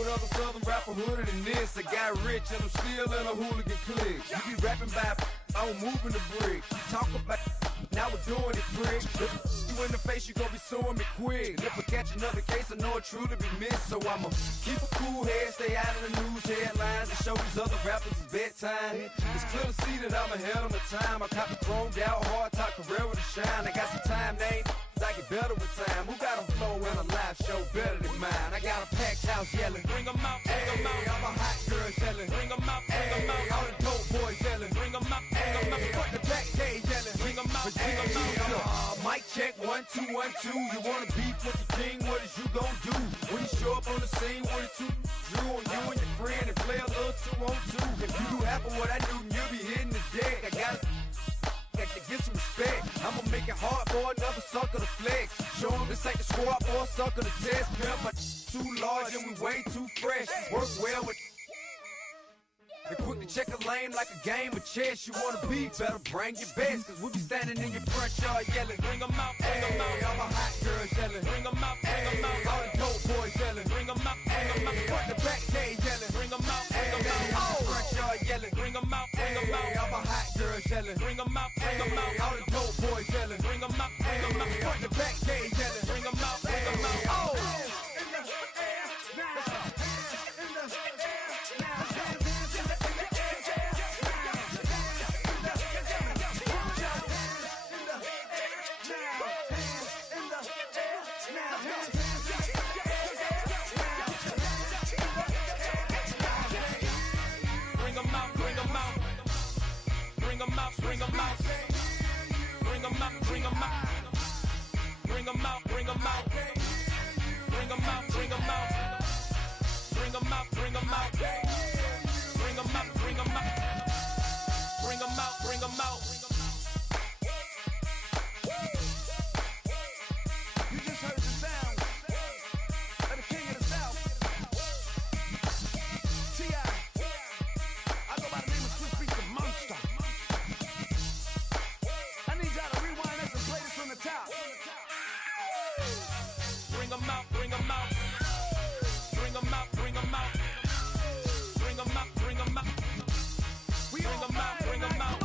with other southern rapper hooded than this. I got rich and I'm still in a hooligan clique. You be rapping by, I'm moving the bricks. You talk about, now we're doing it, prick. You in the face, you gon' be suing me quick. If I catch another case, I know it truly be missed. So I'ma keep a cool head, stay out of the news headlines, and show these other rappers it's bedtime. It's clear to see that I'm ahead of my time. I caught the thrown out, hard talk, career with a shine. I got some time, they ain't I get better with time. Who got a flow and a live show better than mine? I got a packed house yelling, bring 'em out, bring 'em out. I'm a hot girl yelling, bring 'em out, bring 'em out. All the dope boys yelling, bring 'em out, bring 'em out. Fuck the back cage yelling, bring 'em out, bring 'em out. Mic check, 1 2 1 2. You wanna beef with the king? What is you gon' do when you show up on the scene with a two drew on you and your friend and play a little 2 on 2? If you do half of what I do, you'll be hitting the deck. I gotta to get some respect. I'ma make it hard for another sucker to flex. Show 'em this ain't the squad or a sucker to test. Pimp, but too large and we way too fresh. Work well with and quick to check a lane like a game of chess. You wanna be better, bring your best. Cause we'll be standing in your front yard yelling, bring 'em out, bring 'em out. All my hot girls yelling, bring 'em out, bring 'em out. All the dope boys yelling, bring 'em out, bring 'em out. Fuck the back cage yelling, bring 'em out, bring 'em out. All the front yard yelling, bring 'em out, bring 'em out. All my hot girls yelling, bring 'em out, bring 'em out. All the dope boys yelling, bring 'em out, bring 'em out. Fuck the back cage yelling, bring 'em out, bring 'em out. Oh! Bring 'em out, bring 'em out, bring 'em out, bring 'em out, bring 'em out, bring 'em out, bring 'em out, bring 'em out, bring 'em out, bring 'em out, bring 'em out, bring 'em out, bring 'em out, bring 'em out. You just heard the sound of the king of the South, T.I. I go by the name of Swiss Beats the Monster. From the top. Bring 'em out, bring 'em out. Bring 'em out, bring 'em out. Bring 'em out, bring 'em out. Bring 'em out, bring 'em out.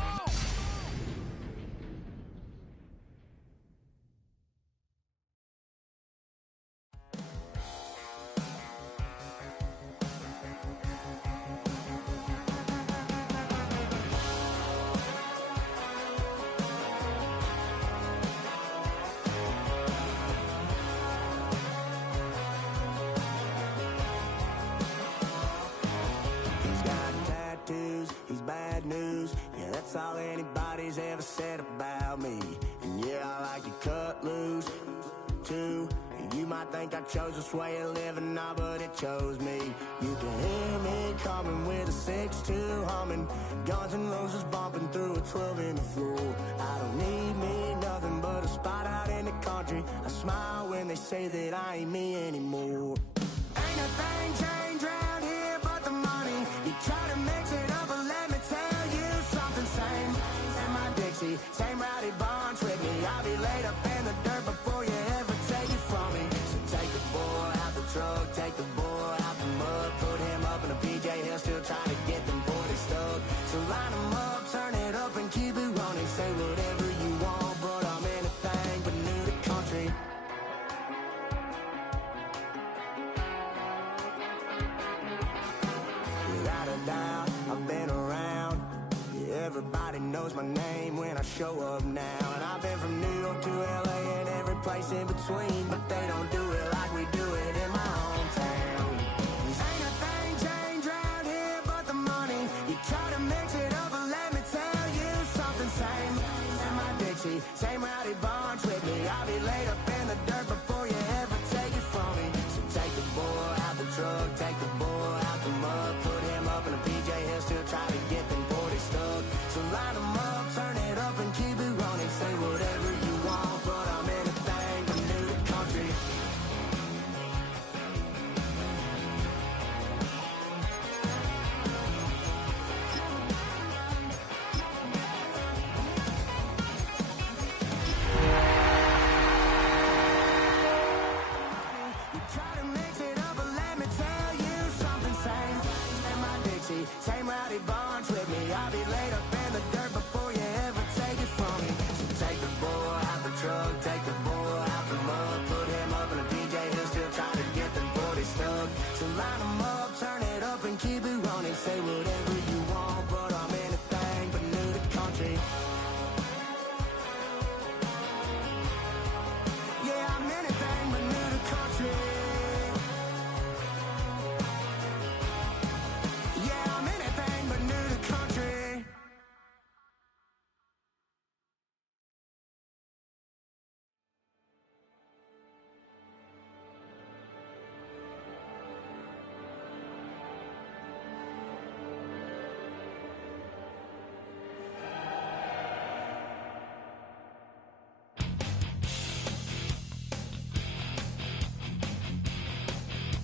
He's bad news, yeah, that's all anybody's ever said about me. And yeah, I like to cut loose, too. You might think I chose this way of living now, but it chose me. You can hear me coming with a 6-2 humming, Guns N' Roses bumping through a 12 in the floor. I don't need me nothing but a spot out in the country. I smile when they say that I ain't me anymore. Ain't a thing changed round here but the money. You try to mix it up, but let me tell you something. Same in my Dixie, same rowdy bunch with me. I'll be laid up in the dirt before you ever take it from me. So take the boy out the truck, take the boy out the mud, put him up in a PJ, he'll still trying to get them 40 stuck. So line him up, turn it up and keep it running. Say whatever you want, but I'm anything but new to country. Without a doubt, I've been around. Yeah, everybody knows my name when I show up now. And I've been from New York to LA and every place in between, but they don't do it like we do it in my hometown. Ain't a thing changed round here but the money. You try to mix it up, but let me tell you something. Same in my Dixie, same rowdy bunch with me. I'll be laid up in the dirt before you ever take it from me. So take the boy out the truck, take the boy out the mud, put him up in a PJ, he'll still try to get them 40 stuck. So line him up, turn it up and keep it running. Say whatever you want, but I'm anything but new to country. You try to mix it up, but let me tell you truck. So line 'em up, turn it up and keep it running. Say whatever you want, but I'm anything but new to country. Yeah, I'm anything but new to country. Yeah, I'm anything but new to country.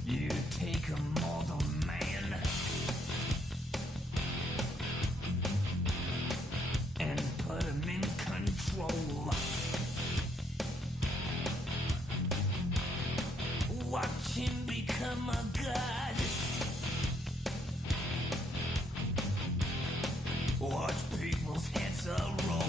You take a mortal man and put him in control. Watch him become a god. Watch people's heads roll.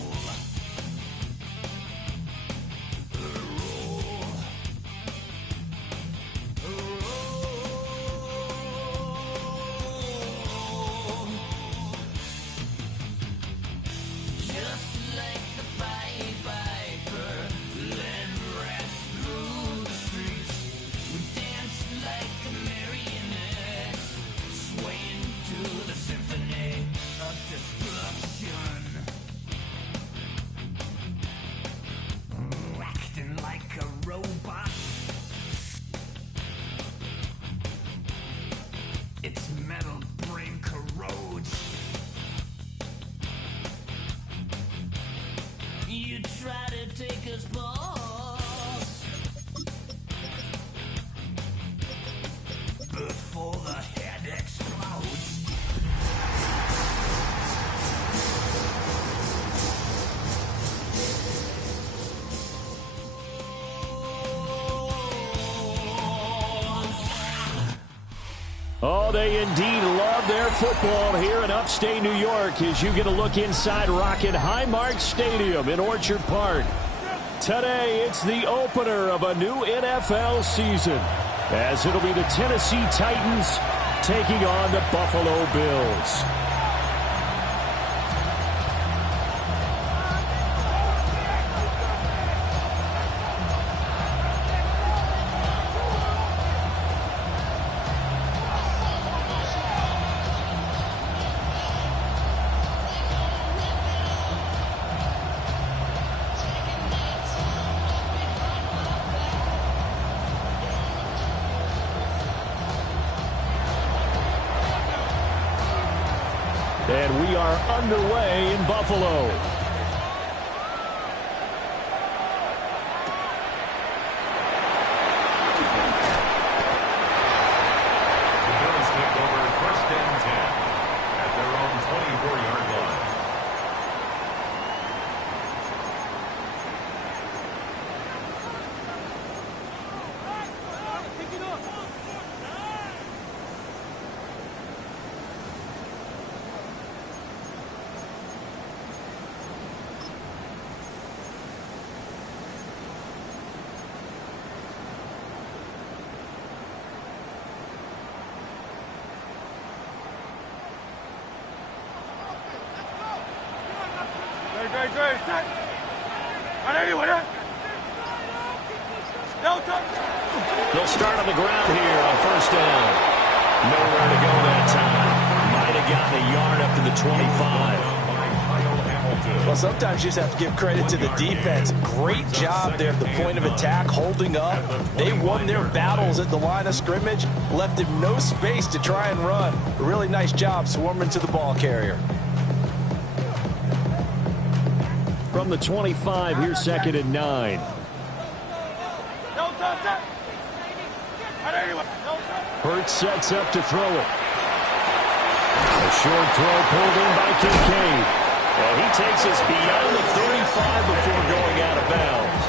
Its metal brain corrodes. You try to take us balls before the head explodes. Oh, they indeed love their football here in upstate New York as you get a look inside Rocket Highmark Stadium in Orchard Park. Today, it's the opener of a new NFL season as it'll be the Tennessee Titans taking on the Buffalo Bills. And we are underway in Buffalo. The Bills take over 1st and 10 at their own 24-yard line. They'll start on the ground here on 1st down. Nowhere to go that time. Might have gotten a yard up to the 25. Well, sometimes you just have to give credit to the defense. Great job there at the point of attack, holding up. They won their battles at the line of scrimmage, left him no space to try and run. A really nice job swarming to the ball carrier. From the 25, here's 2nd and 9. Hurts sets up to throw it. A short throw pulled in by Kincaid. And he takes us beyond the 35 before going out of bounds.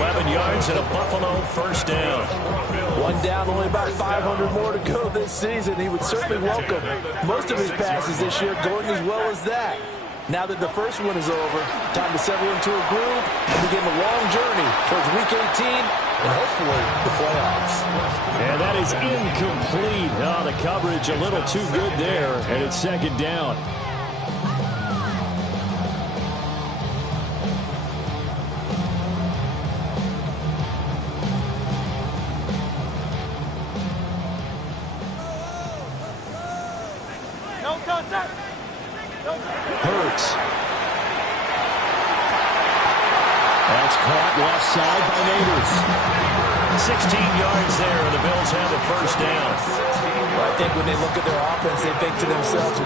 11 yards and a Buffalo 1st down. One down, only about 500 more to go this season. He would certainly welcome most of his passes this year going as well as that. Now that the first one is over, time to settle into a groove and begin the long journey towards Week 18 and hopefully the playoffs. And that is incomplete. Oh, the coverage a little too good there, and it's second down. Hurts. That's caught left side by Neighbors. 16 yards there, and the Bills have a first down. Well, I think when they look at their offense, they think to themselves,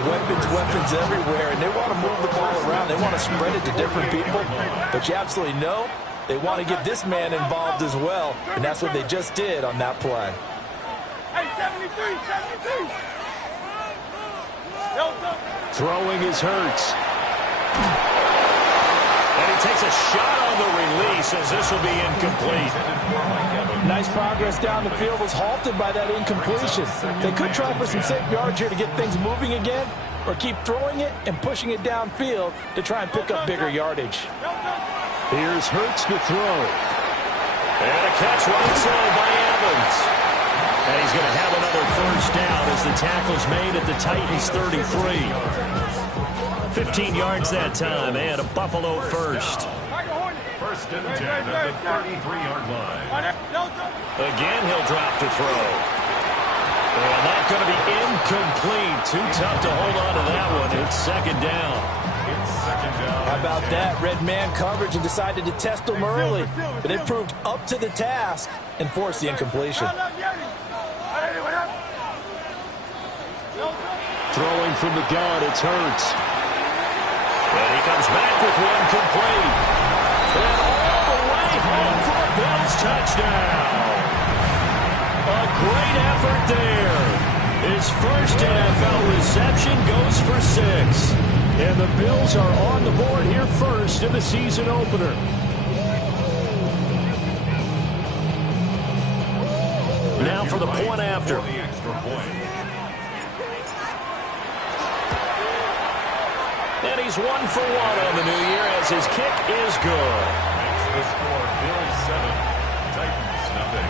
weapons everywhere, and they want to move the ball around. They want to spread it to different people, but you absolutely know they want to get this man involved as well, and that's what they just did on that play. Hey, 73. Throwing is Hurts. And he takes a shot on the release as this will be incomplete. Nice progress down the field, was halted by that incompletion. They could try for some safe yards here to get things moving again, or keep throwing it and pushing it downfield to try and pick up bigger yardage. Here's Hurts to throw. And a catch right side by Evans. And he's going to have another first down as the tackle's made at the Titans' 33. 15 yards that time, and a Buffalo first. First and 10 at the 33-yard line. Again, he'll drop to throw. And that's going to be incomplete. Too tough to hold on to that one. It's second down. How about that? Red man coverage and decided to test them early. But it proved up to the task and forced the incompletion. Throwing from the gun, it's Hurts. And he comes back with one complete. And all the way home for a Bills touchdown. A great effort there. His first NFL reception goes for 6. And the Bills are on the board here first in the season opener. Now for the point after. And he's 1 for 1 on the new year as his kick is good. Makes the score Bills 7, Titans nothing.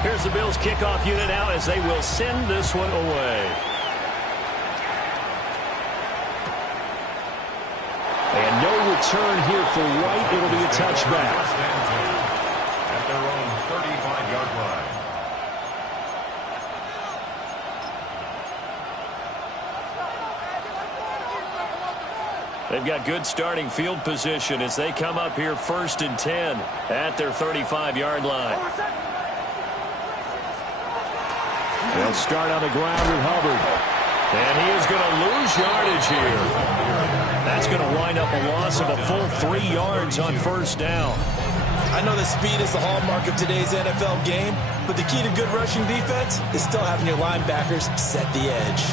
Here's the Bills kickoff unit now as they will send this one away. And no return here for White. It'll be a touchback. At their own 35-yard line. They've got good starting field position as they come up here first and 10 at their 35-yard line. They'll start on the ground with Hubbard. And he is going to lose yardage here. That's going to wind up a loss of a full 3 yards on first down. I know that speed is the hallmark of today's NFL game, but the key to good rushing defense is still having your linebackers set the edge.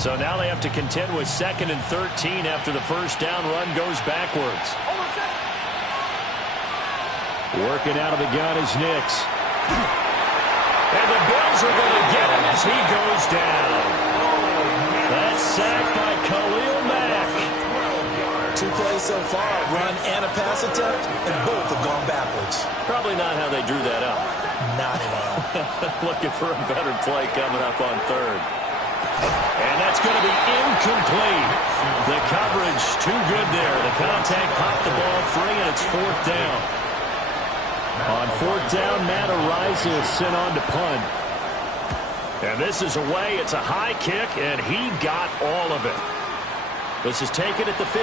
So now they have to contend with 2nd and 13 after the first down run goes backwards. Working out of the gun is Nix. And the Bills are going to get him as he goes down. That's sacked by Khalil Mack. 2 plays so far, run and a pass attempt, and both have gone backwards. Probably not how they drew that up. Not at all. Looking for a better play coming up on 3rd. And that's going to be incomplete. The coverage too good there. The contact popped the ball free, and it's 4th down. On 4th down, Matt Araiza is sent on to punt. And this is away. It's a high kick, and he got all of it. This is taken at the 15.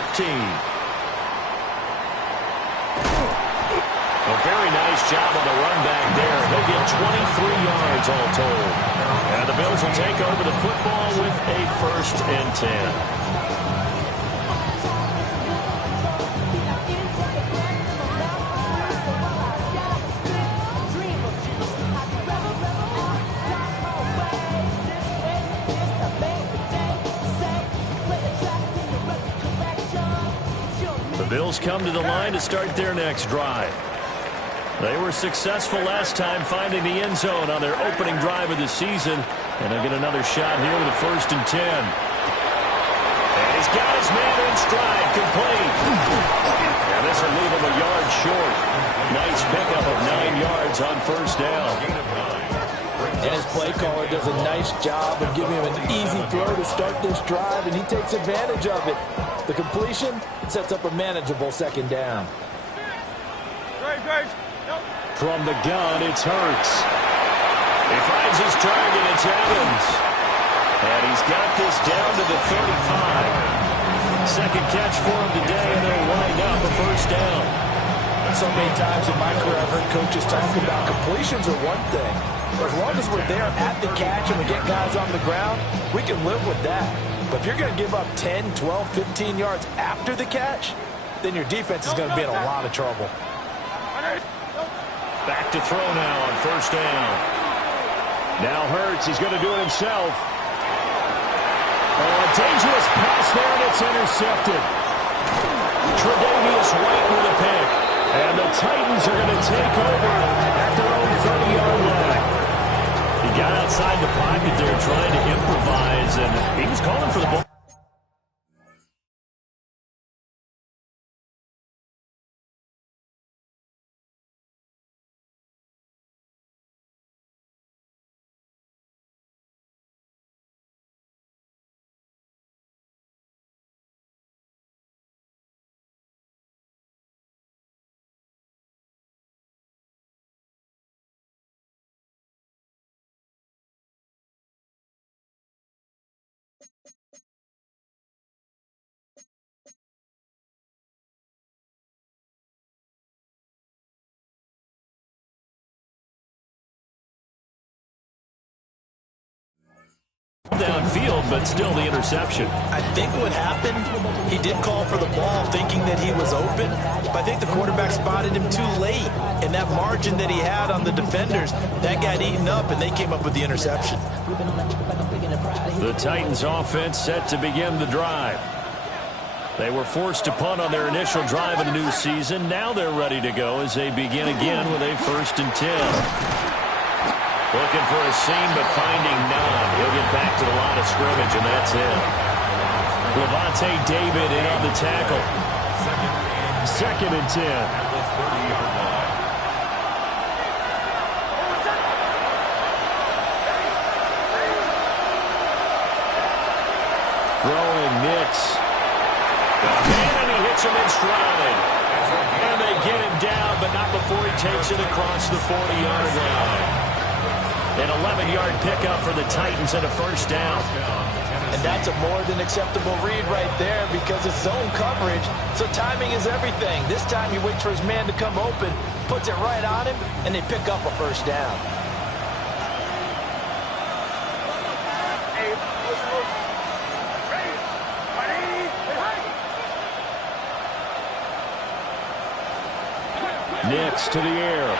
A very nice job on the run back there. He'll get 23 yards all told. And the Bills will take over the football with a 1st and 10. The Bills come to the line to start their next drive. They were successful last time finding the end zone on their opening drive of the season. And they'll get another shot here with a 1st and 10. And he's He's got his man in stride, complete. And this will leave him a yard short. Nice pickup of 9 yards on first down. And his play caller does a nice job of giving him an easy throw to start this drive, and he takes advantage of it. The completion sets up a manageable second down. From the gun, it's Hurts. He finds his target, it's Evans. And he's got this down to the 35. Second catch for him today, and they'll wind up a first down. So many times in my career, I've heard coaches talk about completions are one thing. But as long as we're there at the catch and we get guys on the ground, we can live with that. But if you're going to give up 10, 12, 15 yards after the catch, then your defense is going to be in a lot of trouble. Back to throw now on first down. Now Hurts, he's going to do it himself. Oh, a dangerous pass there, and it's intercepted. Tre'Davious White with a pick. And the Titans are going to take over at their own 30-yard line. He got outside the pocket there trying to improvise, and he was calling for the ball. Downfield, but still the interception. I think what happened, he did call for the ball thinking that he was open, but I think the quarterback spotted him too late. And that margin that he had on the defenders, that got eaten up, and they came up with the interception. The Titans offense set to begin the drive. They were forced to punt on their initial drive in the new season. Now they're ready to go as they begin again with a 1st and 10. Looking for a seam, but finding none. He'll get back to the line of scrimmage, and that's it. Levante David in on the tackle. 2nd and 10. Throwing Nix. And he hits him in stride. And they get him down, but not before he takes it across the 40-yard line. An 11-yard pickup for the Titans and a 1st down. And that's a more than acceptable read right there because it's zone coverage, so timing is everything. This time he waits for his man to come open, puts it right on him, and they pick up a 1st down. Nix to the air.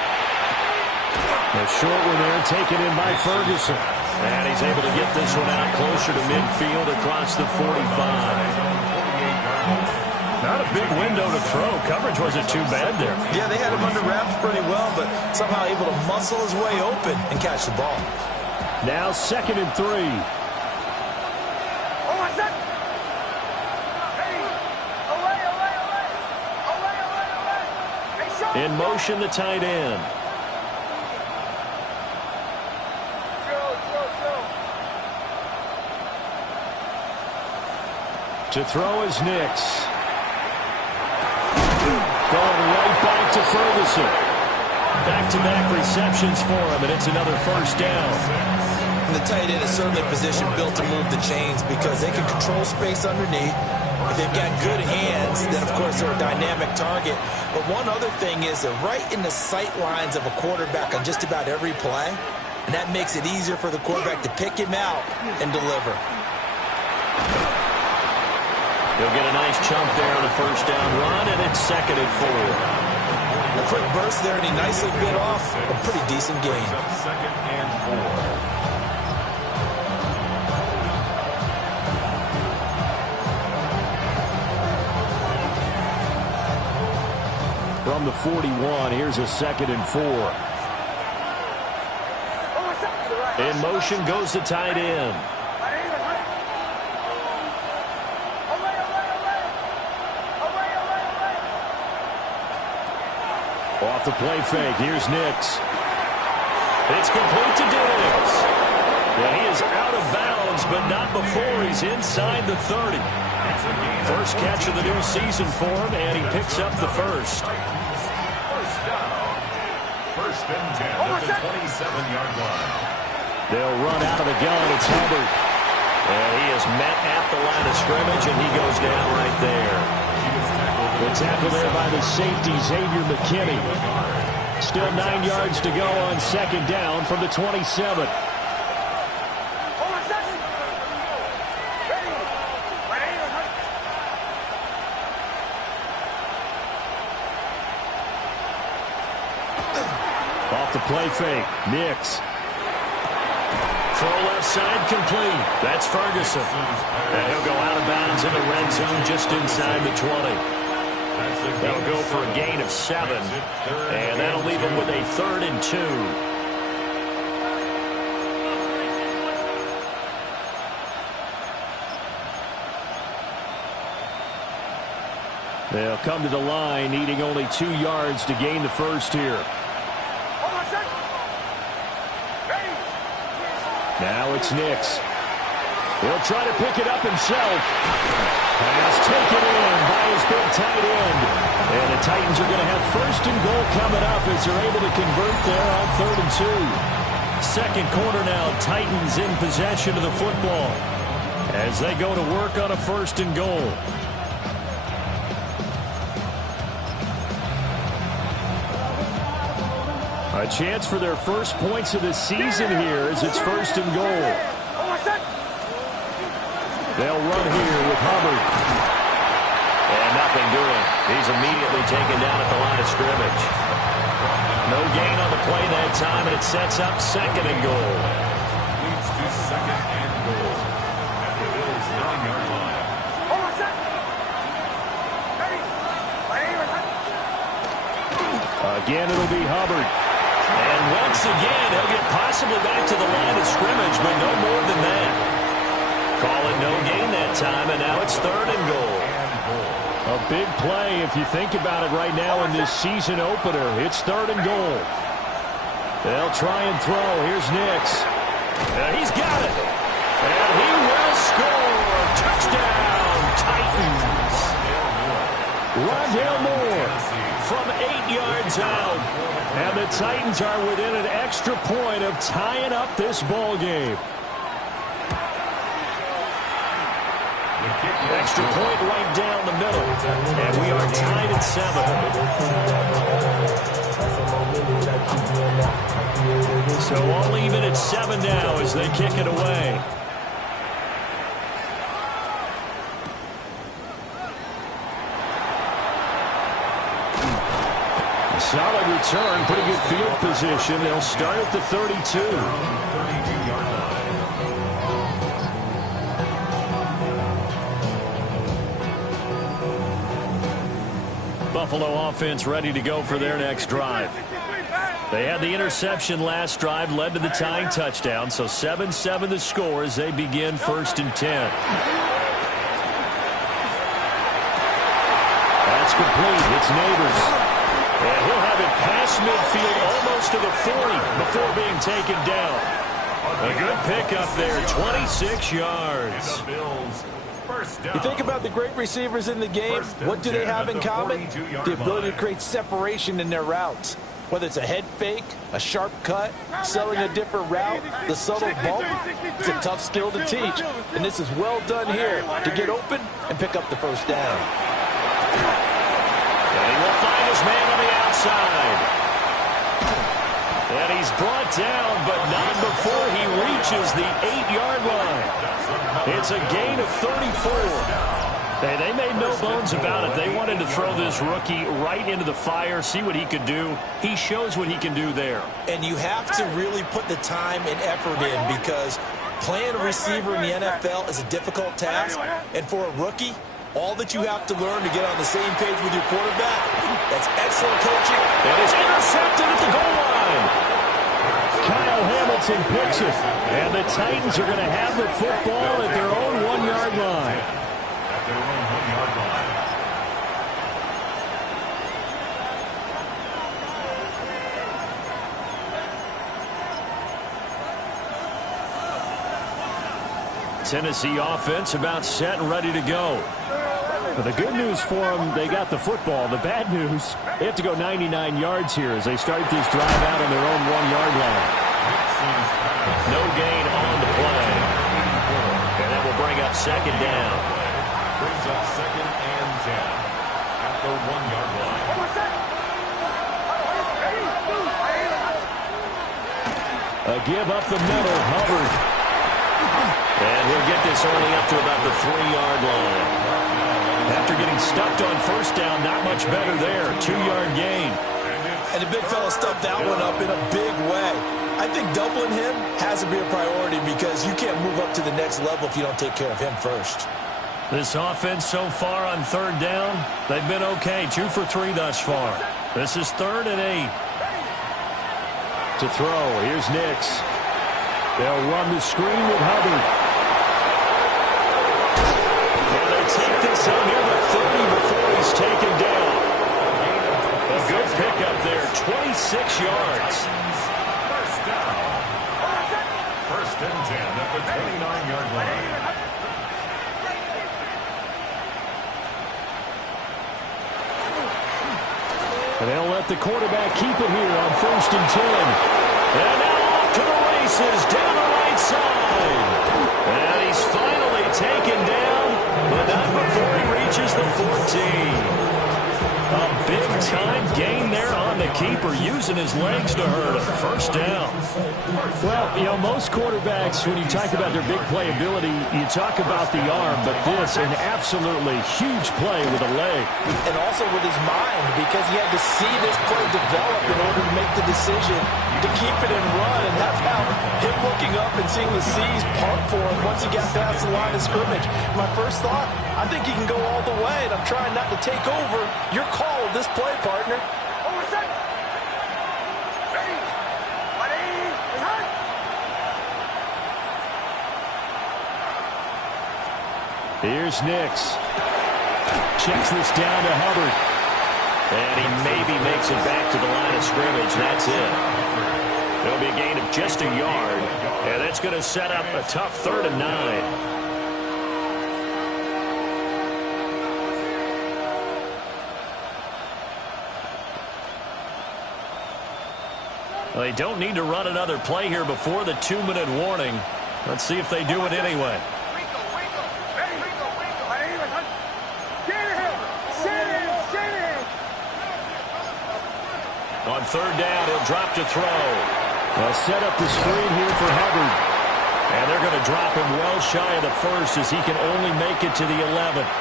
A short one there, taken in by Ferguson. And he's able to get this one out closer to midfield across the 45. Not a big window to throw. Coverage wasn't too bad there. Yeah, they had him under wraps pretty well, but somehow able to muscle his way open and catch the ball. Now 2nd and 3. In motion, the tight end. To throw is Nix. Going right back to Ferguson. Back-to-back receptions for him, and it's another 1st down. And the tight end is certainly a position built to move the chains because they can control space underneath. If they've got good hands, then, of course, they're a dynamic target. But one other thing is they're right in the sight lines of a quarterback on just about every play, and that makes it easier for the quarterback to pick him out and deliver. He'll get a nice chunk there on a 1st down run, and it's 2nd and 4. A quick burst there, and he nicely bit off a pretty decent gain. 2nd and 4. From the 41, here's a 2nd and 4. In motion goes the tight end. Off the play fake, here's Nix. It's complete to Diggs. And he is out of bounds, but not before he's inside the 30. First catch of the new season for him, and he picks up the first. First down. First and 10 at the 27-yard line. They'll run out of the gun. It's Hubbard. And he is met at the line of scrimmage, and he goes down right there. The tackle there by the safety, Xavier McKinney. Still 9 yards to go on second down from the 27. Off the play fake, Nix. Throw left side complete. That's Ferguson. And he'll go out of bounds in the red zone just inside the 20. They'll go for a gain of 7. And that'll leave them with a 3rd and 2. They'll come to the line, needing only 2 yards to gain the first here. Now it's Nix. He'll try to pick it up himself. Pass taken in by his big tight end. And the Titans are going to have first and goal coming up as they're able to convert there on 3rd and 2. Second quarter now, Titans in possession of the football as they go to work on a first and goal. A chance for their first points of the season here as it's first and goal. They'll run here with Hubbard. And nothing doing. He's immediately taken down at the line of scrimmage. No gain on the play that time, and it sets up second and goal. Leads to second and goal at the Bills' 9-yard line. Again, it'll be Hubbard. And once again, he'll get possibly back to the line of scrimmage, but no more than that. Call it no gain that time, and now it's 3rd and goal. A big play if you think about it right now in this season opener. It's 3rd and goal. They'll try and throw. Here's Nix. He's got it. And he will score. Touchdown, Titans. Rondale Moore from 8 yards out. And the Titans are within an extra point of tying up this ball game. Extra point right down the middle. And we are tied at 7. So all even at 7 now as they kick it away. A solid return, pretty good field position. They'll start at the 32. 32-yard line. Buffalo offense ready to go for their next drive. They had the interception last drive, led to the tying touchdown, so 7-7 the score as they begin 1st and 10. That's complete. It's Neighbors. And he'll have it past midfield almost to the 40 before being taken down. A good pickup there, 26 yards. You think about the great receivers in the game, what do they have in common? The ability to create separation in their routes. Whether it's a head fake, a sharp cut, selling a different route, the subtle bump, it's a tough skill to teach. And this is well done here to get open and pick up the first down. And he will find his man on the outside. And he's brought down, but not before he reaches the 8-yard line. It's a gain of 34. Hey, they made no bones about it. They wanted to throw this rookie right into the fire, see what he could do. He shows what he can do there. And you have to really put the time and effort in because playing a receiver in the NFL is a difficult task. And for a rookie, all that you have to learn to get on the same page with your quarterback, that's excellent coaching. And it's intercepted at the goal line. Kyle Hamilton picks it. And the Titans are going to have the football at their own 1-yard line. Their own 1-yard line. Tennessee offense about set and ready to go. But the good news for them, they got the football. The bad news, they have to go 99 yards here as they start this drive out on their own 1-yard line. No gain on the play. And that will bring up second down. Brings up second and 10 at the 1-yard line. A give up the middle, Hubbard. And he'll get this only up to about the 3-yard line. After getting stuffed on first down, not much better there. 2-yard gain. And the big fella stuffed that one up in a big way. I think doubling him has to be a priority because you can't move up to the next level if you don't take care of him first. This offense so far on third down, they've been okay. 2 for 3 thus far. This is 3rd and 8. To throw, here's Nix. They'll run the screen with Hubbard. And they take this out near the 30 before he's taken down. A good pickup there, 26 yards. First down. First and 10 at the 29-yard line. And they'll let the quarterback keep it here on 1st and 10. And now off to the races down the right side. And he's finally taken down, but not before he reaches the 14. A big-time gain there on the keeper, using his legs to hurt him. First down. Well, you know, most quarterbacks, when you talk about their big play ability, you talk about the arm, but this, an absolutely huge play with a leg. And also with his mind, because he had to see this play develop in order to make the decision to keep it and run, and that's how him looking up and seeing the C's part for him once he got past the line of scrimmage. My first thought, I think he can go all the way, and I'm trying not to take over. Your call of this play, partner. Here's Nix. Checks this down to Hubbard. And he maybe makes it back to the line of scrimmage. That's it. It'll be a gain of just a yard. And that's going to set up a tough 3rd and 9. Well, they don't need to run another play here before the 2-minute warning. Let's see if they do it anyway. On 3rd down, he'll drop to throw. They'll set up the screen here for Hubbard. And they're going to drop him well shy of the 1st as he can only make it to the 11th.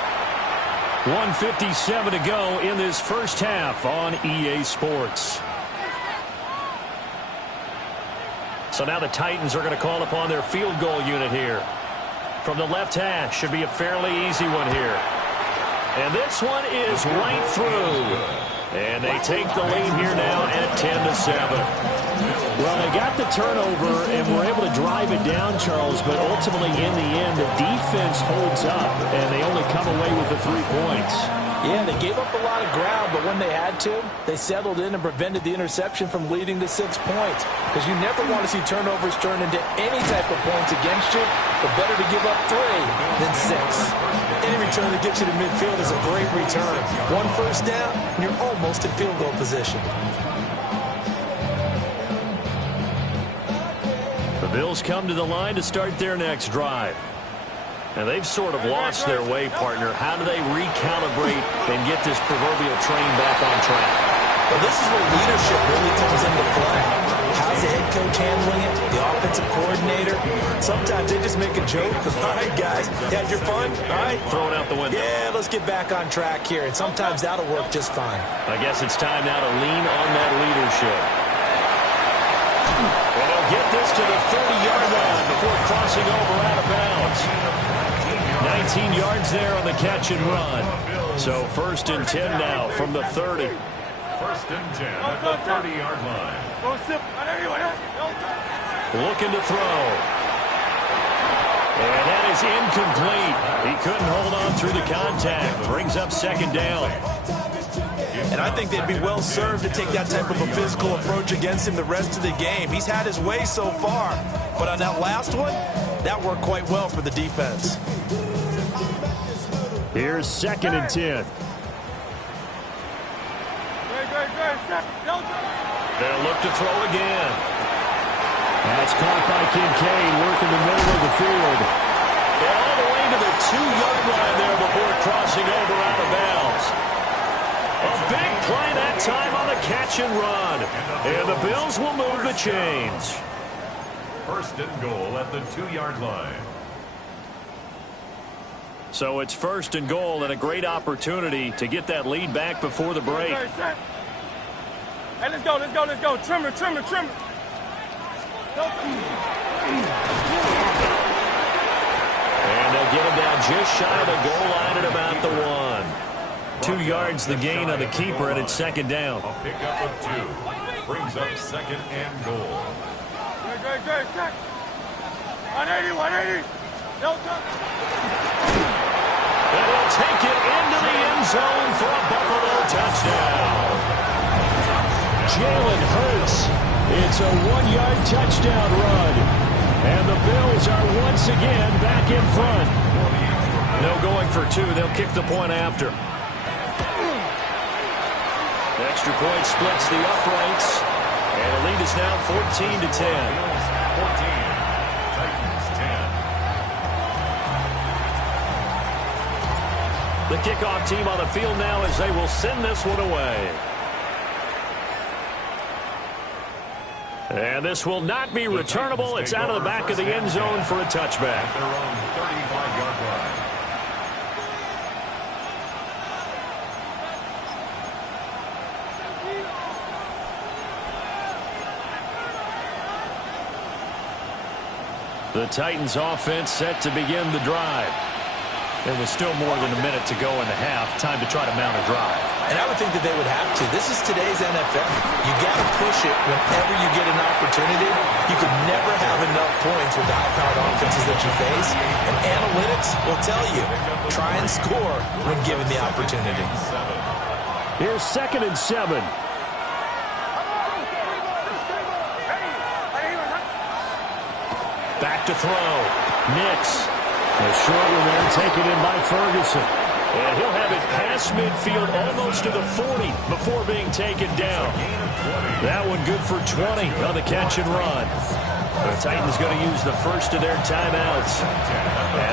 1:57 to go in this first half on EA Sports. So now the Titans are going to call upon their field goal unit here. From the left hash, should be a fairly easy one here. And this one is right through. And they take the lead here now at 10-7. Well, they got the turnover and were able to drive it down, Charles, but ultimately in the end, the defense holds up, and they only come away with the 3 points. Yeah, they gave up a lot of ground, but when they had to, they settled in and prevented the interception from leading to 6 points. Because you never want to see turnovers turn into any type of points against you, but better to give up 3 than 6. Any return that gets you to midfield is a great return. 1 first down, and you're almost in field goal position. The Bills come to the line to start their next drive. And they've sort of lost their way, partner. How do they recalibrate and get this proverbial train back on track? Well, this is where leadership really comes into play. How's the head coach handling it? The offensive coordinator? Sometimes they just make a joke. All right, guys, you had your fun? All right? Throw it out the window. Yeah, let's get back on track here. And sometimes that'll work just fine. I guess it's time now to lean on that leadership. And they'll get this to the 30-yard line before crossing over out of bounds. 19 yards there on the catch and run. So 1st and 10 now from the 30. 1st and 10 at the 30-yard line. Looking to throw. And that is incomplete. He couldn't hold on through the contact. Brings up 2nd down. And I think they'd be well served to take that type of a physical approach against him the rest of the game. He's had his way so far. But on that last one, That worked quite well for the defense. Here's 2nd and 10. They'll look to throw again. That's caught by Kincaid, working the middle of the field. And all the way to the 2-yard line there before crossing over out of bounds. A big play that time on the catch and run. And the Bills will move the chains. 1st and goal at the 2-yard line. So it's 1st and goal and a great opportunity to get that lead back before the break. Hey, let's go, let's go, let's go. Trimmer, trimmer, trimmer. And they'll get him down just shy of the goal line at about the 1. 2 yards the gain on the keeper, and it's 2nd down. A pickup of 2. Brings up 2nd and goal. Great. 180, 180. No touch. And he'll take it into the end zone for a Buffalo touchdown. Jalen Hurts. It's a 1-yard touchdown run. And the Bills are once again back in front. No going for 2. They'll kick the point after. The extra point splits the uprights. And the lead is now 14-10. 14. Titans 10. The kickoff team on the field now as they will send this one away. And this will not be returnable. It's out of the back of the end zone for a touchback. At their own 35-yard line. The Titans offense set to begin the drive. There was still more than a minute to go in the half. Time to try to mount a drive. And I would think that they would have to. This is today's NFL. You got to push it whenever you get an opportunity. You could never have enough points with the high-powered offenses that you face. And analytics will tell you, try and score when given the opportunity. Here's 2nd and 7. Back to throw. Nix. A short one there taken in by Ferguson. And he'll have it past midfield almost to the 40 before being taken down. That one good for 20 on the catch and run. The Titans going to use the first of their timeouts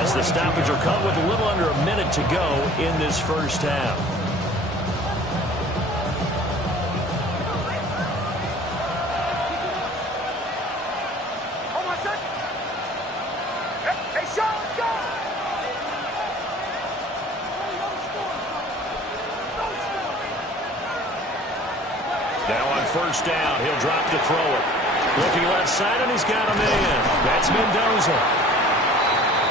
as the stoppage will come with a little under a minute to go in this first half. First down, he'll drop to throw it. Looking left side, and he's got a man. That's Mendoza.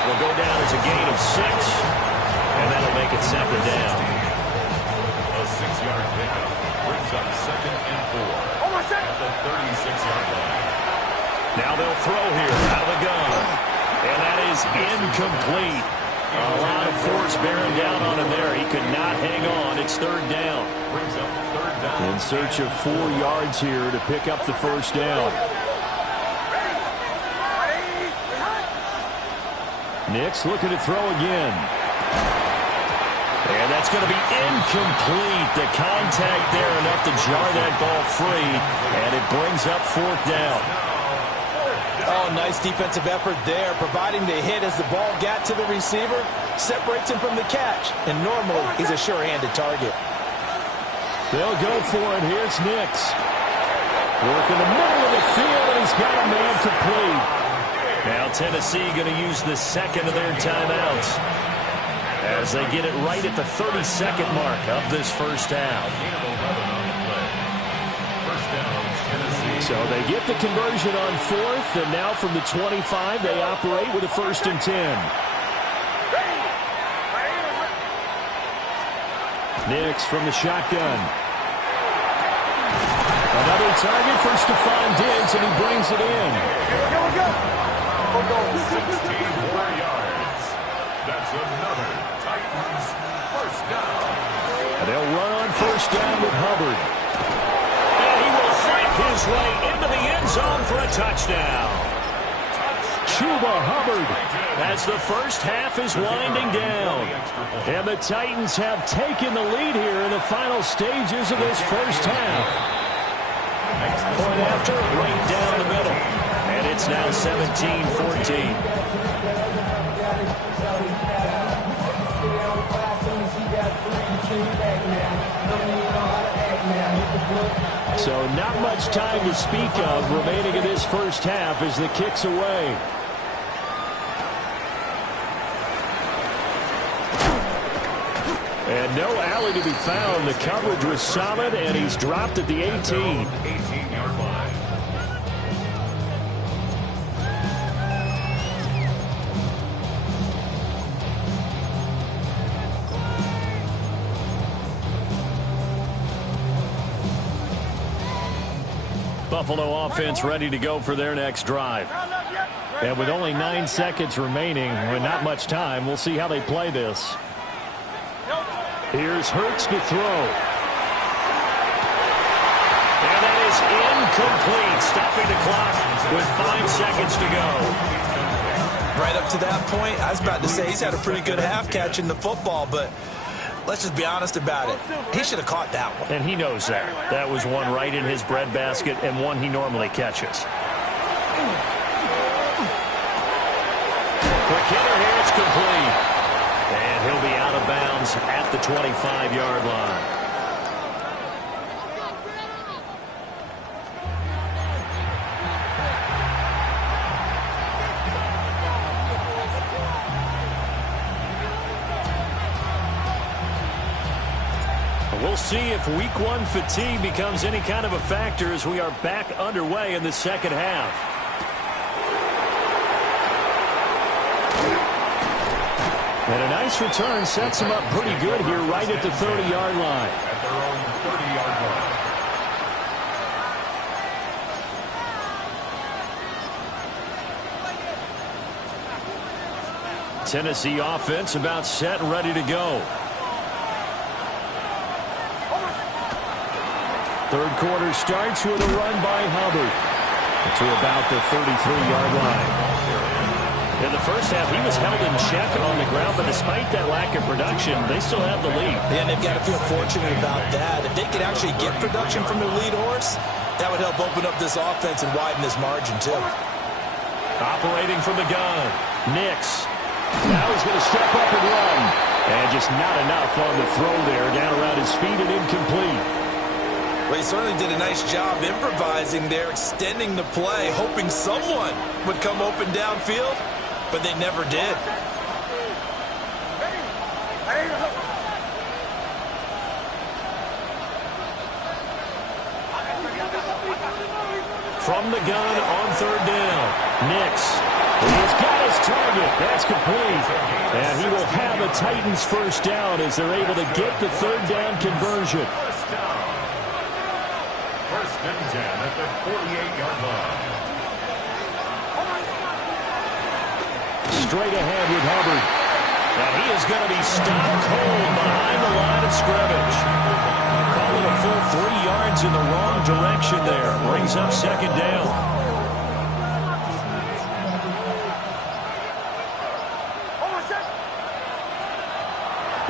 Will go down as a gain of 6, and that'll make it 2nd down. A 6-yard pickup brings up 2nd and 4 at the 36-yard line. Now they'll throw here out of the gun, and that is incomplete. A lot of force bearing down on him there. He could not hang on. It's 3rd down. Brings up 3rd down. In search of 4 yards here to pick up the first down. Nix looking to throw again. And that's going to be incomplete. The contact there enough to jar that ball free. And it brings up 4th down. Oh, nice defensive effort there, providing the hit as the ball got to the receiver, separates him from the catch, and normally he's a sure-handed target. They'll go for it. Here's Nix. Work in the middle of the field, and he's got a man complete. Now Tennessee going to use the 2nd of their timeouts as they get it right at the 32nd mark of this first half. So they get the conversion on 4th, and now from the 25, they operate with a 1st and 10. Nix from the shotgun. Another target for Stephon Diggs, and he brings it in. We'll go 16 more yards. That's another Titans first down. And they'll run on first down with Hubbard. And he will fight his way into the end zone for a touchdown. Chuba Hubbard as the first half is winding down. And the Titans have taken the lead here in the final stages of this first half. Point after, right down the middle. And it's now 17-14. So not much time to speak of remaining in this first half as the kick's away. And no alley to be found. The coverage was solid, and he's dropped at the 18. 18-yard line. Buffalo offense ready to go for their next drive. And with only 9 seconds remaining, with not much time, we'll see how they play this. Here's Hurts to throw. And that is incomplete, stopping the clock with 5 seconds to go. Right up to that point, I was about to say he's had a pretty good half catching the football, but let's just be honest about it. He should have caught that one. And he knows that. That was one right in his breadbasket and one he normally catches. Quick hitter here, it's complete. And he'll be out of bounds at the 25-yard line. We'll see if week 1 fatigue becomes any kind of a factor as we are back underway in the second half. And a nice return sets him up pretty good here right at the 30-yard line. At their own 30-yard line. Tennessee offense about set and ready to go. Third quarter starts with a run by Hubbard to about the 33-yard line. In the first half, he was held in check on the ground, but despite that lack of production, they still have the lead. Yeah, and they've got to feel fortunate about that. If they could actually get production from their lead horse, that would help open up this offense and widen this margin, too. Operating from the gun, Nix. Now he's going to step up and run. And just not enough on the throw there, down around his feet and incomplete. Well, he certainly did a nice job improvising there, extending the play, hoping someone would come open downfield, but they never did. From the gun on third down, Nix. He's got his target. That's complete. And he will have a Titans first down as they're able to get the third down conversion. First and 10 at the 48-yard line. Straight ahead with Hubbard. And he is going to be stopped cold behind the line of scrimmage. Calling a full 3 yards in the wrong direction there. Brings up second down.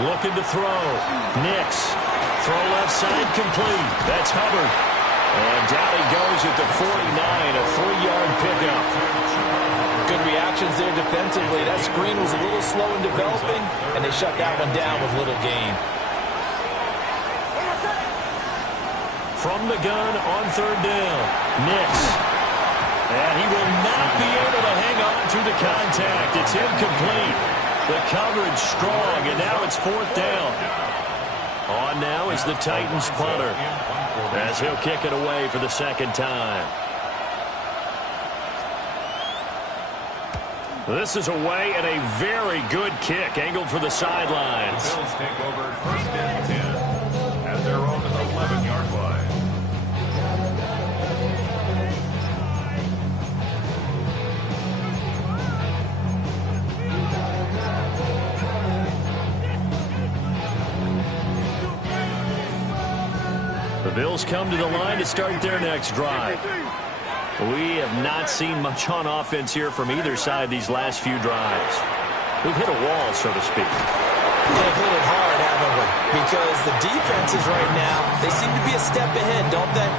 Looking to throw. Nix. Throw left side complete. That's Hubbard. And down he goes at the 49, a 3-yard pickup. Good reactions there defensively. That screen was a little slow in developing, and they shut that one down with little gain. From the gun on third down, Nix. And he will not be able to hang on through the contact. It's incomplete. The coverage strong, and now it's fourth down. On now is the Titans punter, as he'll kick it away for the second time. This is away and a very good kick, angled for the sidelines. The Bills take over first and 10 at their own 11-yard line. The Bills come to the line to start their next drive. We have not seen much on offense here from either side these last few drives. We've hit a wall, so to speak. They've hit it hard, haven't we? Because the defenses right now, they seem to be a step ahead, don't they?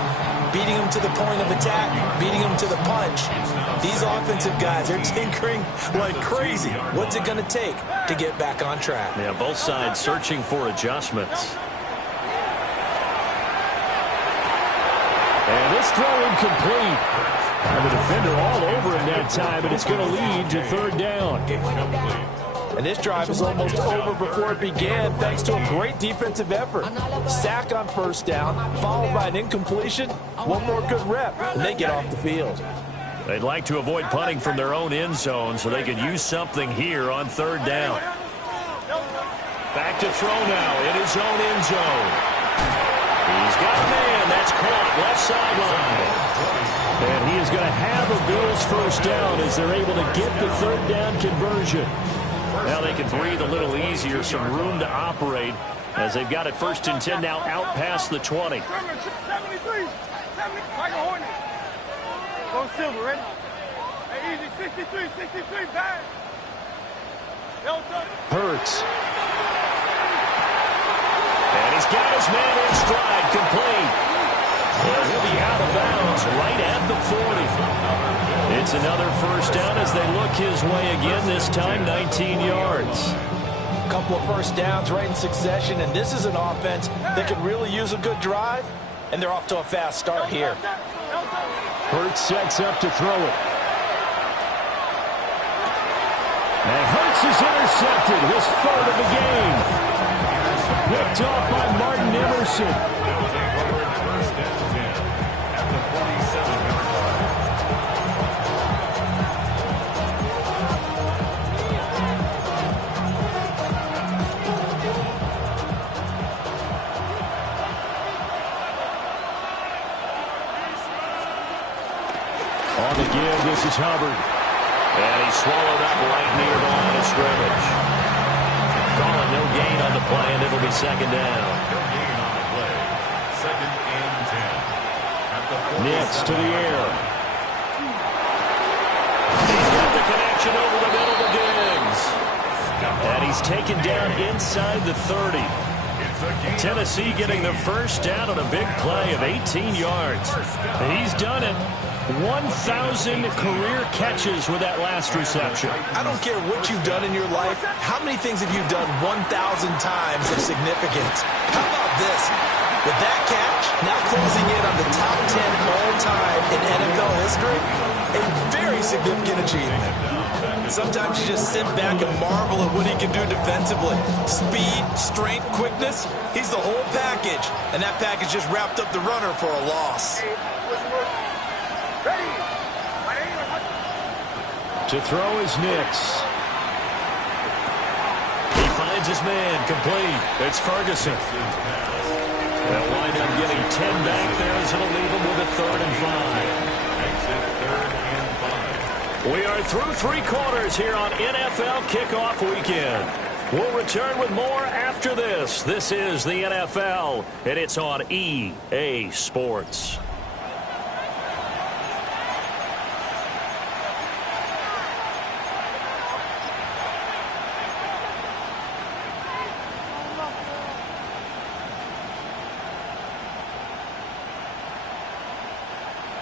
Beating them to the point of attack, beating them to the punch. These offensive guys are tinkering like crazy. What's it going to take to get back on track? Yeah, both sides searching for adjustments. And this throw incomplete. And the defender all over him that time, and it's going to lead to third down. And this drive is almost over before it began, thanks to a great defensive effort. Sack on first down, followed by an incompletion. One more good rep, and they get off the field. They'd like to avoid punting from their own end zone so they could use something here on third down. Back to throw now in his own end zone. He's got a man. That's caught left sideline. And he is going to have a Bills first down as they're able to get the third down conversion. Now they can breathe a little easier, some room to operate as they've got it 1st and 10 now out past the 20. 73, Go Silver, ready? Hey, easy, 63, back. Hurts. And he's got his man in stride, complete. And he'll be out of bounds right at the 40. It's another first down as they look his way again, this time 19 yards. A couple of first downs right in succession, and this is an offense that could really use a good drive, and they're off to a fast start here. Hurts sets up to throw it. And Hurts is intercepted, his third of the game. Picked off by Martin Emerson. On the give, this is Hubbard. And he's swallowed up right near the line of scrimmage. Calling no gain on the play, and it'll be second down. No gain on the play. 2nd and 10. At the 47. Nix to the air. He's got the connection over the middle to Diggs. And he's taken down inside the 30. Tennessee getting the first down on a big play of 18 yards. He's done it. 1,000 career catches with that last reception. I don't care what you've done in your life. How many things have you done 1,000 times of significance? How about this? With that catch, now closing in on the top 10 all-time in NFL history, a very significant achievement. Sometimes you just sit back and marvel at what he can do defensively. Speed, strength, quickness, he's the whole package. And that package just wrapped up the runner for a loss. To throw is Nix. He finds his man, complete. It's Ferguson. They'll wind up getting 10 back there as it'll leave him with a 3rd and 5. We are through 3 quarters here on NFL Kickoff Weekend. We'll return with more after this. This is the NFL, and it's on EA Sports.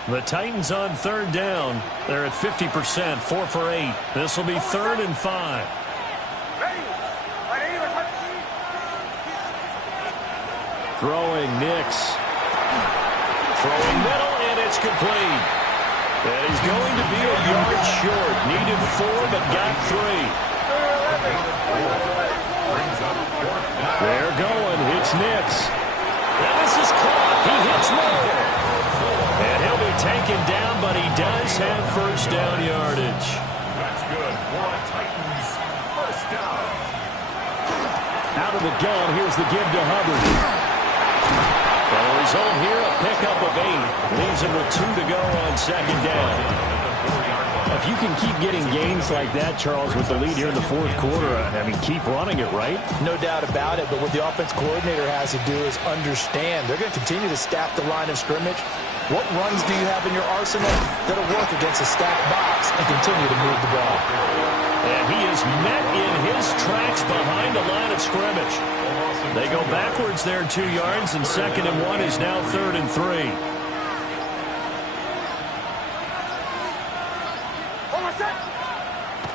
The Titans on 3rd down. They're at 50%, 4 for 8. This will be 3rd and 5. Throwing Nix. Throwing middle, and it's complete. And he's going to be a yard short. Needed 4, but got 3. They're going. It's Nix. And this is caught. He hits more. And he'll be taken down, but he does have first down yardage. That's good. Titans first down. Out of the gun, here's the give to Hubbard. Well, the result here, a pickup of 8. Leaves him with 2 to go on 2nd down. If you can keep getting gains like that, Charles, with the lead here in the 4th quarter, I mean, keep running it, right? No doubt about it, but what the offense coordinator has to do is understand. They're going to continue to staff the line of scrimmage What runs do you have in your arsenal that'll work against a stacked box and continue to move the ball? And he is met in his tracks behind the line of scrimmage. They go backwards there 2 yards, and 2nd and 1 is now 3rd and 3.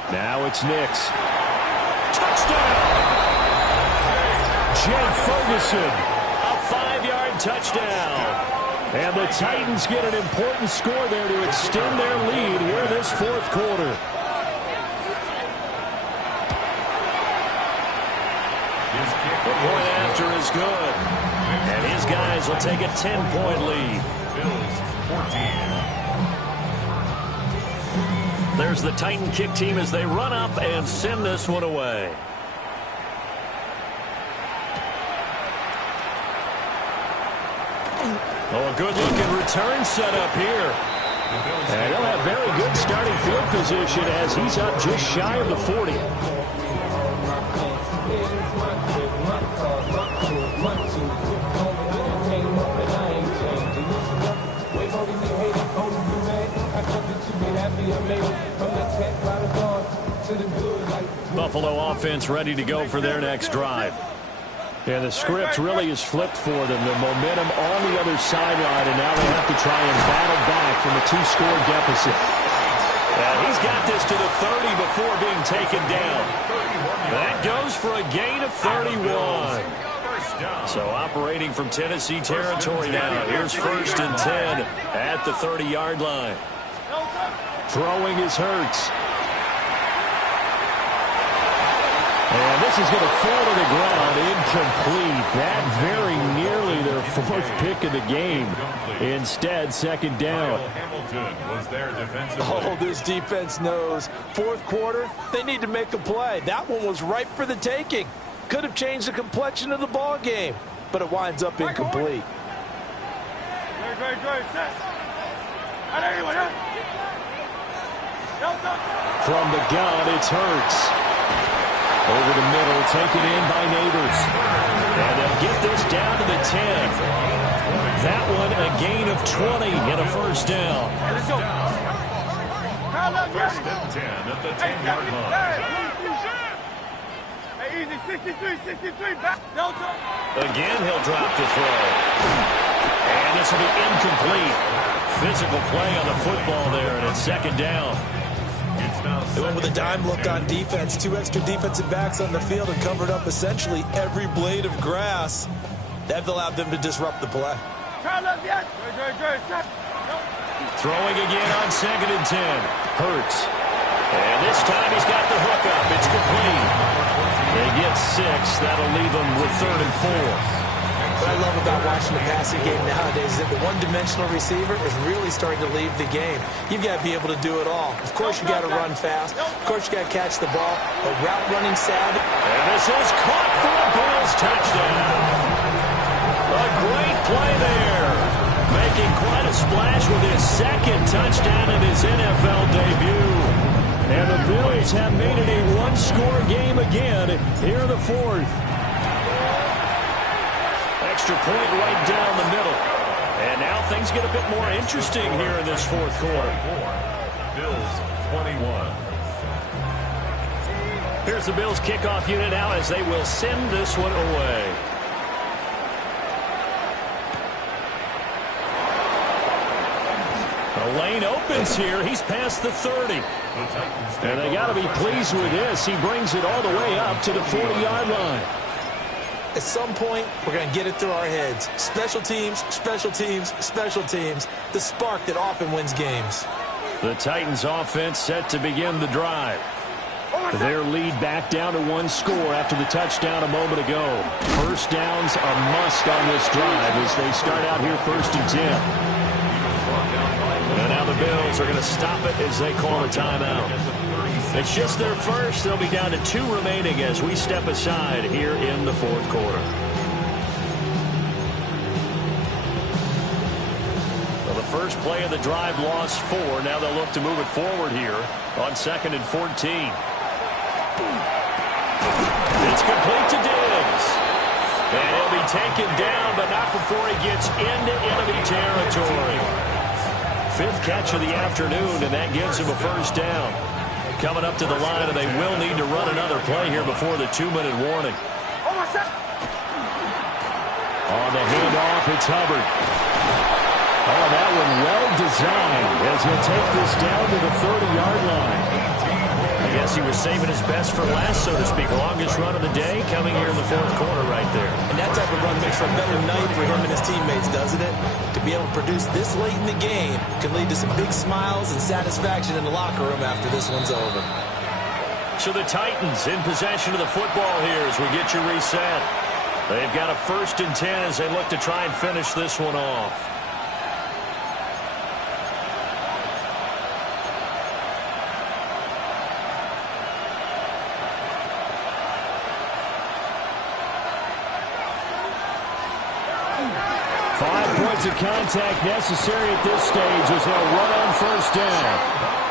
Now it's Nix. Touchdown! Jake Ferguson, a 5-yard touchdown. And the Titans get an important score there to extend their lead here in this 4th quarter. The point after is good. And his guys will take a 10-point lead. Bills 14. There's the Titan kick team as they run up and send this one away. Oh, a good-looking return set up here. And he'll have very good starting field position as he's up just shy of the 40. Buffalo offense ready to go for their next drive. And the script really is flipped for them. The momentum on the other sideline, and now they have to try and battle back from a 2-score deficit. And he's got this to the 30 before being taken down. That goes for a gain of 31. So operating from Tennessee territory now. Here's 1st and 10 at the 30-yard line. Throwing is Hurts. And this is going to fall to the ground incomplete. That very nearly their 4th pick of the game. Instead, 2nd down. Oh, this defense knows. 4th quarter, they need to make a play. That one was ripe for the taking. Could have changed the complexion of the ball game, but it winds up incomplete. From the gun, it's Hurts. Over the middle, taken in by Neighbors. And they'll get this down to the 10. That one a gain of 20 and a 1st down. 1st and 10 at the 10-yard line. Hey, easy, 63, back. Again, he'll drop the throw. And this will be incomplete. Physical play on the football there, and it's 2nd down. They went with a dime look on defense. 2 extra defensive backs on the field and covered up essentially every blade of grass. That allowed them to disrupt the play. Throwing again on 2nd and 10. Hurts. And this time he's got the hook up. It's complete. They get 6. That'll leave them with 3rd and 4. What I love about watching the passing game nowadays is that the one-dimensional receiver is really starting to leave the game. You've got to be able to do it all. Of course, you got to run fast. Of course, you got to catch the ball. But route running savvy. And this is caught for a Bills touchdown. A great play there. Making quite a splash with his 2nd touchdown in his NFL debut. And the Bills have made it a 1-score game again here in the 4th. Extra point right down the middle. And now things get a bit more interesting here in this 4th quarter. Bills 21. Here's the Bills kickoff unit now as they will send this one away. The lane opens here. He's past the 30. And they got to be pleased with this. He brings it all the way up to the 40-yard line. At some point, we're going to get it through our heads. Special teams, special teams, special teams. The spark that often wins games. The Titans offense set to begin the drive. Their lead back down to 1 score after the touchdown a moment ago. 1st downs a must on this drive as they start out here 1st and 10. And now the Bills are going to stop it as they call a timeout. It's just their 1st. They'll be down to 2 remaining as we step aside here in the 4th quarter. Well, the first play of the drive lost 4. Now they'll look to move it forward here on 2nd and 14. It's complete to Diggs. And he'll be taken down, but not before he gets into enemy territory. fifth catch of the afternoon, and that gives him a first down. Coming up to the line, and they will need to run another play here before the 2-minute warning. On the handoff, it's Hubbard. Oh, that one well designed as he'll take this down to the 30-yard line. I guess he was saving his best for last, so to speak. Longest run of the day coming here in the fourth quarter right there. And that type of run makes for a better night for him and his teammates, doesn't it? To be able to produce this late in the game can lead to some big smiles and satisfaction in the locker room after this one's over. So the Titans in possession of the football here as we get you reset. They've got a 1st and 10 as they look to try and finish this one off. 5 points of contact necessary at this stage as they'll run on 1st down.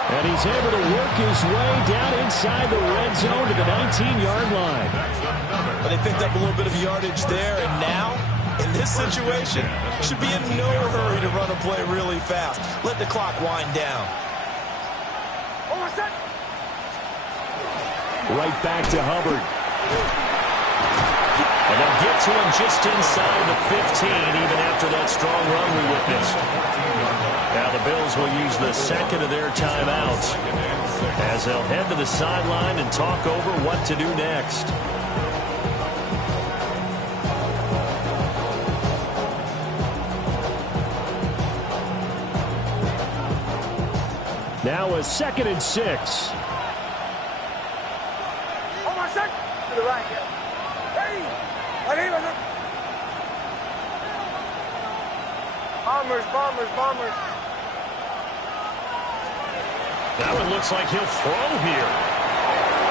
And he's able to work his way down inside the red zone to the 19-yard line. Well, they picked up a little bit of yardage there, and now, in this situation, should be in no hurry to run a play really fast. Let the clock wind down. Right back to Hubbard. And they'll get to him just inside the 15, even after that strong run we witnessed. Now the Bills will use the second of their timeouts as they'll head to the sideline and talk over what to do next. Now a 2nd and 6. To the right, yeah. Bombers. That one looks like he'll throw here.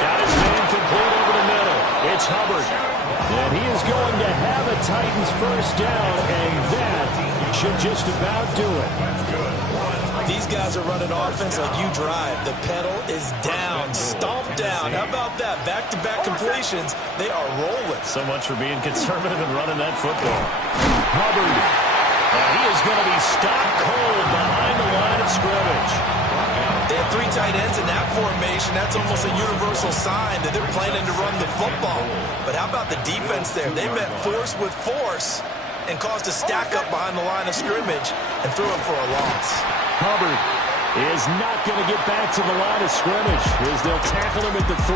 Got his man complete over the middle. It's Hubbard. And he is going to have a Titans first down, and that should just about do it. These guys are running offense like you drive. The pedal is down, stomped down. How about that? Back-to-back completions. They are rolling. So much for being conservative and running that football. Hubbard. And he is going to be stopped cold behind the line of scrimmage. They have 3 tight ends in that formation. That's almost a universal sign that they're planning to run the football. But how about the defense there? They met force with force and caused a stack up behind the line of scrimmage and threw him for a loss. Hubbard is not going to get back to the line of scrimmage as they'll tackle him at the 3.